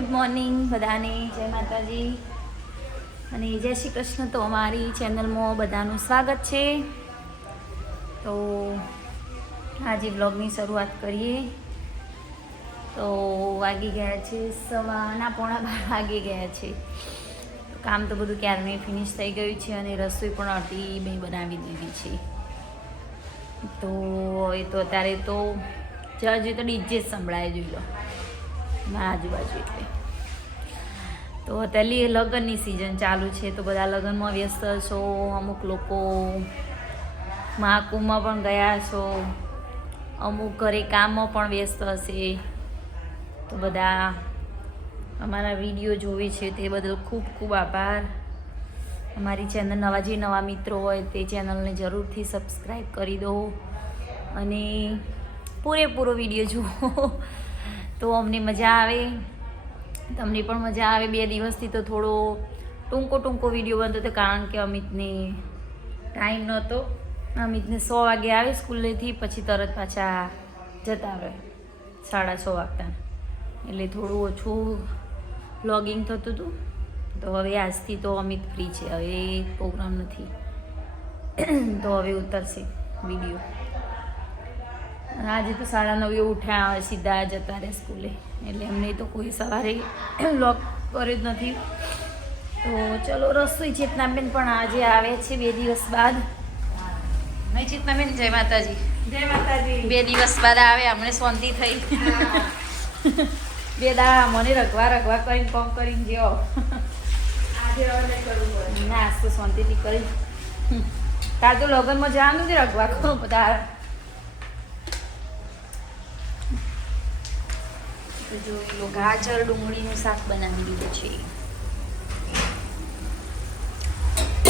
Good morning બધાને, જય માતાજી. અને જય શ્રી કૃષ્ણ તો અમારી ચેનલમાં બધાનું સ્વાગત છે. તો આજે બ્લોગની શરૂઆત કરીએ. તો વાગી ગયા છે સવાના પોણા બાર વાગી ગયા છે. કામ તો બધું ક્યારનું ફિનિશ થઈ ગયું છે અને રસોઈ પણ અડધી મેં બનાવી દીધી છે. તો એ તો અત્યારે તો જ્યાં જોઈએ તો ડીજે જ સંભળાય જોઈ લો. મારા આજુબાજુ એટલે. તો અત્યારે લગ્નની સિઝન ચાલુ છે, તો બધા લગ્નમાં વ્યસ્ત છો અમુક લોકો મહાકુંભમાં પણ ગયા છો અમુક ઘરે કામમાં પણ વ્યસ્ત હશે. તો બધા અમારા વીડિયો જોવે છે, તે બદલ ખૂબ ખૂબ આભાર. અમારી ચેનલ નવા જે નવા મિત્રો હોય, તે ચેનલને જરૂરથી સબસ્ક્રાઈબ કરી દો અને પૂરેપૂરો વીડિયો જુઓ. તો અમને મજા આવે. તમને પણ મજા આવે બે દિવસથી તો થોડો ટૂંકો ટૂંકો વીડિયો બનતો હતો, કારણ કે અમિતને ટાઈમ નહોતો. અમિતને સો વાગે આવે સ્કૂલેથી, પછી તરત પાછા જતા આવે સાડા છ વાગતા. એટલે થોડું ઓછું બ્લોગિંગ થતું હતું. તો હવે આજથી તો અમિત ફ્રી છે, હવે પ્રોગ્રામ નથી. તો હવે ઉતરશે વીડિયો. અને આજે તો સાડા નવે ઉઠ્યા સીધા જતા રહે સ્કૂલે. એટલે એમને તો કોઈ સવારે લોક કર્યો જ નથી. તો ચલો રસોઈ ચેતનાબેન પણ આજે આવે છે બે દિવસ બાદ. નહીં ચેતનાબેન જય માતાજી. જય માતાજી. બે દિવસ બાદ આવે અમને શાંતિ થઈ. બે દા મને રગવા રગવા કરીને કોમ કરીને કરવું ના આજ તો શાંતિથી કરી. તાર તો લગ્નમાં જવાનું નથી રગવા? કરો બધા તો જોઈ લો ગાજર ડુંગળીનું શાક બનાવી દીધું છે.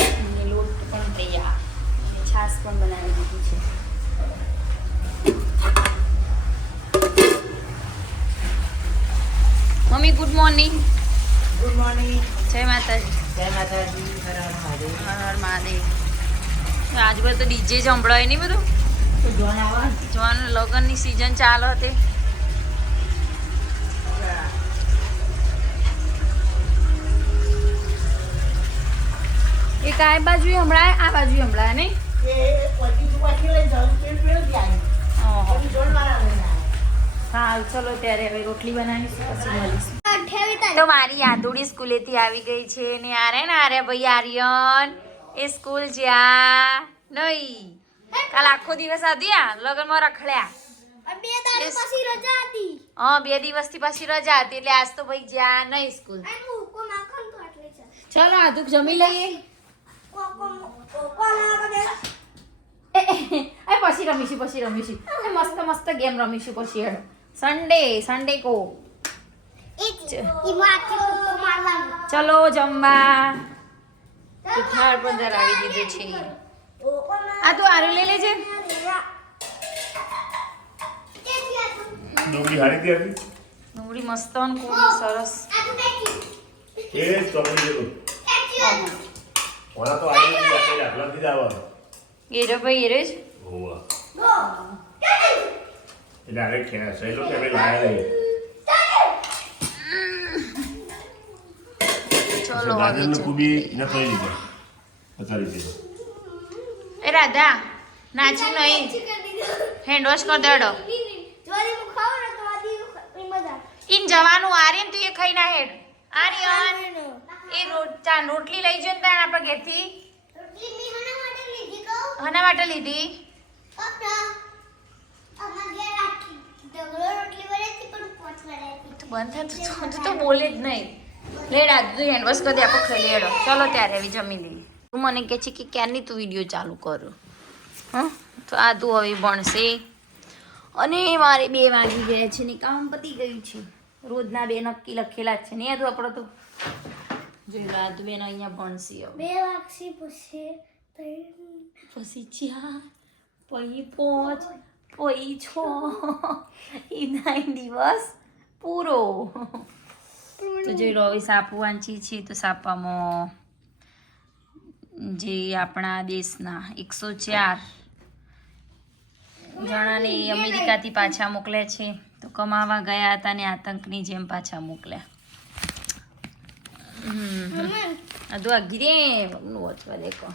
અને લોટ પણ તૈયાર. અને છાશ પણ બનાવી દીધી છે. Mummy good morning good morning જય માતાજી. જય માતાજી. હર હર મહાદેવ. હર હર મહાદેવ. આજુબાજુ તો ડીજે સંભળાય નહીં બધું. જોવાનું લગ્નની સિઝન ચાલો હતી. એક આ બાજુ હમણાં આ બાજુ હમણાં નહીં? એ હા ચલો ત્યારે હવે રોટલી બનાવીશું પછી મળીશું. તો મારી યાદુડી સ્કૂલેથી આવી ગઈ છે ને આરે ને આરે ભાઈ આર્યન એ સ્કૂલ જ્યાં નહીં કાલ આખો દિવસ હતી લગનમાં રખડ્યા. બે પછી રજા હતી. હા બે દિવસથી પછી રજા હતી એટલે આજ તો ભાઈ જ્યાં નહીં સ્કૂલ. ચલો આધુક જમી લઈએ. એ, એ, એ પછી રમીશું પછી રમીશું એ મસ્ત મસ્ત ગેમ રમીશું પછી હેડો સન્ડે સન્ડે કો ચલો જમવા થાળ પણ ધરાવી દીધું છે આ તું આરું લઈ લેજે ડુંગળી હારી હતી ડુંગળી મસ્ત અને કોરી સરસ એ ચોકડી જેવું ઓલા તો આવી ગયું આપણે દાખલાથી જ આવવાનું એ રહ્યો ભાઈ એ રહ્યો જ? હોવા. એટલે હવે ખેંચ સહેલો કે અમે લાયા નહીં. ચલો. ગાજરનું કુબી ન થઈ લીધો. પચાવી દીધો. એ રાધા નાચી નહીં. હેન્ડ વોશ કર દેડો. જોરી મુ ખાવ ને તો આદી મજા. ઇન જવાનું આર્યન તું એ ખાઈ ના હેડ આર્યન. એ ચા રોટલી લઈ જઈને તાણ આપણે ઘેરથી? હના માટે લીધી બંધ થા તું તો- બોલે જ નહીં. લેડ આ તું હેન્ડ કરી આપણે ખાઈ લેડો. ચલો ત્યારે આવી જમી લઈએ. તું મને કહે છે કે ક્યારની તું વીડિયો ચાલુ કરું. હં? તો આ તું હવે ભણશે. અને મારે બે વાગી ગયા છે ને કામ પતી ગયું છે. રોજના બે નક્કી લખેલા જ છે ને યાદ આપણો તો. તું બેન અહીંયા ભણશે બે વાક્ષી પૂછે પછી ચાર પછી પાંચ પછી છ એ નાઈન દિવસ પૂરો. તો જોઈ લો હવે સાપુ વાંચી છીએ તો સાપામાં જે આપણા દેશના એકસો ચાર જણાને અમેરિકાથી પાછા મોકલ્યા છે. તો કમાવા ગયા હતા ને આતંકની જેમ પાછા મોકલ્યા. ಅದು ಅಗ್ಗಿದೆ મમ્મનું ઓછવા દેખો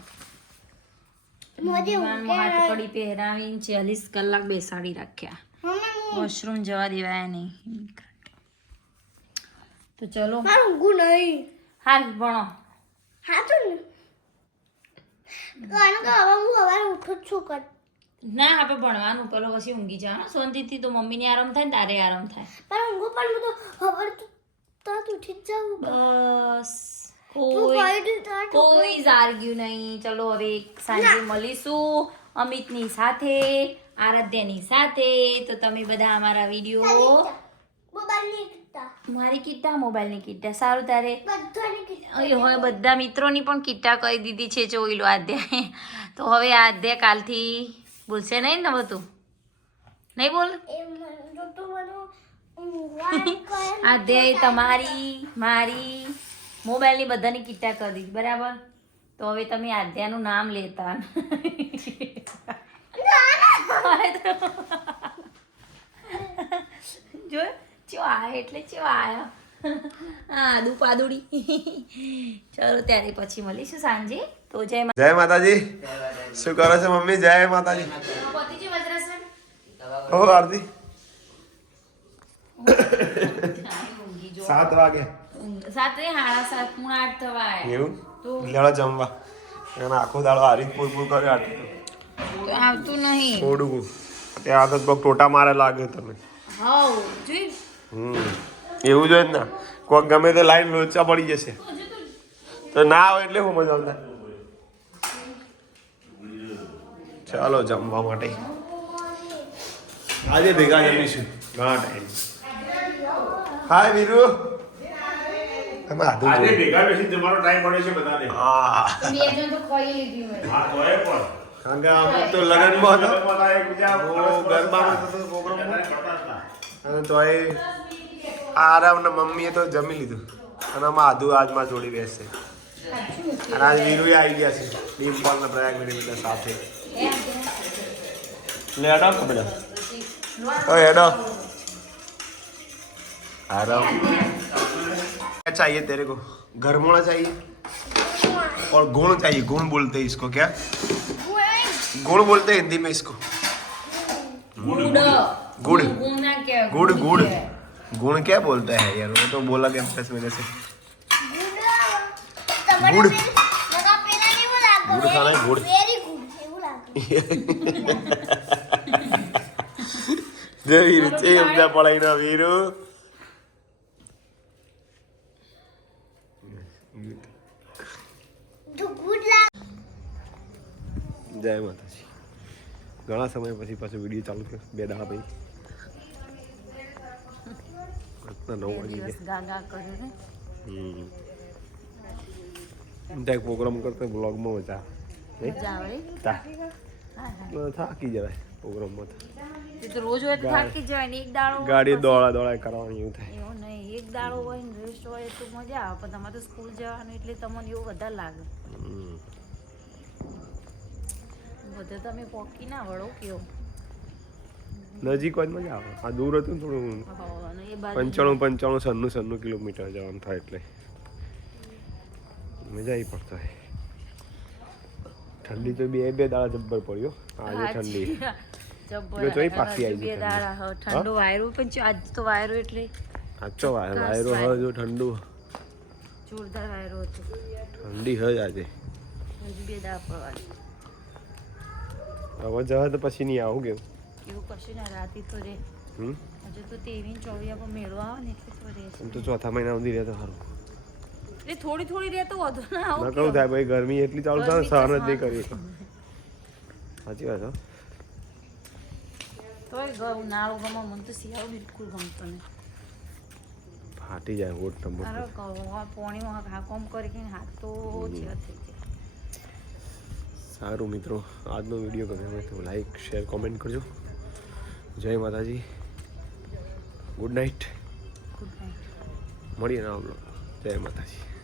મોજે વિમાનમાં હાથ કડી પહેરાવીને ચાલીસ કલાક બેસાડી રાખ્યા મમ્મા વોશરૂમ જવા દેવાયા નહીં તો ચલો મારું ઊંઘું નહીં હાલ ભણો હા તો ને કારણ કે હવે હું સવારે ઉઠું જ છું કર ના આપણે ભણવાનું પેલો પછી ઊંઘી જવાનું શાંતિથી તો મમ્મીને આરામ થાય ને તારે આરામ થાય પણ ઊંઘું પણ હું તો ખબર તો તરત ઉઠી બસ કોઈ કહી કોઈ જ આર્ગ્યુ નહીં ચલો હવે સાંજે મળીશું અમિતની સાથે આરાધ્યાની સાથે તો તમે બધા અમારા વીડિયો મારી કિટ્ટા મોબાઈલની કિટ્ટા સારું તારે હવે બધા મિત્રોની પણ કિટ્ટા કરી દીધી છે જોઈ લો તો હવે આદ્યા કાલથી બોલશે નહીં ને બધું નહીં બોલ કહે આદ્યાએ તમારી મારી મોબાઈલની બધાની કિટ્ટા કરી દીધી બરાબર? તો હવે તમે આધ્યાનું નામ લેતા. જો ચો આ એટલે ચો આયા? હા આદુ પાદુડી. ચલો ત્યારે પછી મળીશું સાંજે. તો જય જય માતાજી. શું કરો છો મમ્મી? જય માતાજી. પતિજી વજ્રાસન? ઓ આરતી ઊંઘી જો સાત વાગે. સાત નહીં, સાડા સાત પૂણા આઠ થવા એવું? લેવા જમવા. એના આખો દાડો હારી પૂર પૂર કર્યો આટલું. તો આવતું નહીં. થોડું ત્યાં આગળ બહુ ટોટા મારે લાગે તમે હમ. એવું જોઈએ જ કોક કોઈક ગમે તે લાઈન લોચા પડી જશે. તો ના આવે એટલે હું મજા આવતા. ચાલો જમવા માટે. આજે ભેગા જમીશું. ઘણા ટાઈમ હાય વીરુ તમે આધું આજે ભેગા બેસી તમારો ટાઈમ મળે છે બધાને. હા. બે જણ તો ખાઈ લીધી મેં. હા તો એ પણ. કારણ કે અમુક તો લગ્નમાં હતા. એકબીજા ગરબામાં થતો પ્રોગ્રામ બધાને કરતા હતા. અને તોય આરામ ને મમ્મીએ તો જમી લીધું. અને આમાં આધુ આજમાં જોડી બેસશે અને આજ વીરુ આવી ગયા છે. ડીમ્પલ ને પ્રયાગ મેળી બધા સાથે લે હેડો. કે બધા ओ हेडो आराम क्या चाहिए तेरे को घर मोड़ा चाहिए और गुण चाहिए गुण बोलते हैं इसको क्या गुण बोलते हैं हिंदी में इसको ગુડ ગુડ. ગુડ ના કહેવાય, गुड़ गुड़ કહેવાય. गुण क्या बोलता है यार वो तो बोला क्या दस महीने से તમને ગુડ. પેલા પેલા એવું લાગે ગુડ ખાના હે, ગુડ. વેરી ગુડ એવું લાગે જે વીર છે એમના પડાઈ ના વીરો જય માતાજી. ઘણા સમય પછી પાછો વીડિયો ચાલુ થયો. બે દાડા પછી. રાતના નવ વાગી ગયા. ત્યાં પ્રોગ્રામ કરતા બ્લોગમાં મજા થાકી જવાય પ્રોગ્રામમાં તો. તો રોજ હોય તો થાકી જવાય ને એક દાડો ગાડી દોડા દોડા કરવાની એવું થાય. એવું નહીં એક દાડો હોય ને રેસ્ટ હોય તો મજા આવે પણ તમારે તો સ્કૂલ જવાનું એટલે તમને એવું વધારે લાગે. બધે તમે પોકી ના વળો કેવો? નજીક હોય મજા આવે. આ દૂર હતું થોડું. પંચાણું પંચાણું સન્નું સન્નું કિલોમીટર જવાનું થાય એટલે. મજા આવી પડતો ઠંડી તો બે બે દાડા જબ્બર પડ્યો આજે ઠંડી. જો તોય પાછી આવી બે દાડા ઠંડો વાયરો પણ આજ તો વાયરો એટલે આચો વાયરો. વાયરો હ જો ઠંડુ. જોરદાર વાયરો હતો. ઠંડી હ આજે. બે દાડા પડવાની. હવે જવા તો પછી નહીં આવું કેવું એવું કશું ના રાતી તો રે. હમ? હજુ તો તેવી ચોવીયા પર મેળો આવે ને એટલે તો રે આમ તો ચોથા મહિના સુધી રહે તો સારું. એટલે થોડી થોડી રે તો વધુ ના આવું કહું થાય ભાઈ ગરમી એટલી ચાલુ થાય ને સહન જ નહીં કરી સાચી વાત હો. તોય ઉનાળો ગમે મને તો શિયાળો બિલકુલ ગમતો નહીં. ફાટી જાય હોટ અરે કહો પોણીમાં હા કોમ કરી કે હાથ તો છે થઈ જાય. સારું મિત્રો આજનો વીડિયો ગમે હોય તો લાઈક શેર કોમેન્ટ કરજો. જય માતાજી. ગુડ નાઇટ ગુડ નાઇટ મળીએ ના જય માતાજી.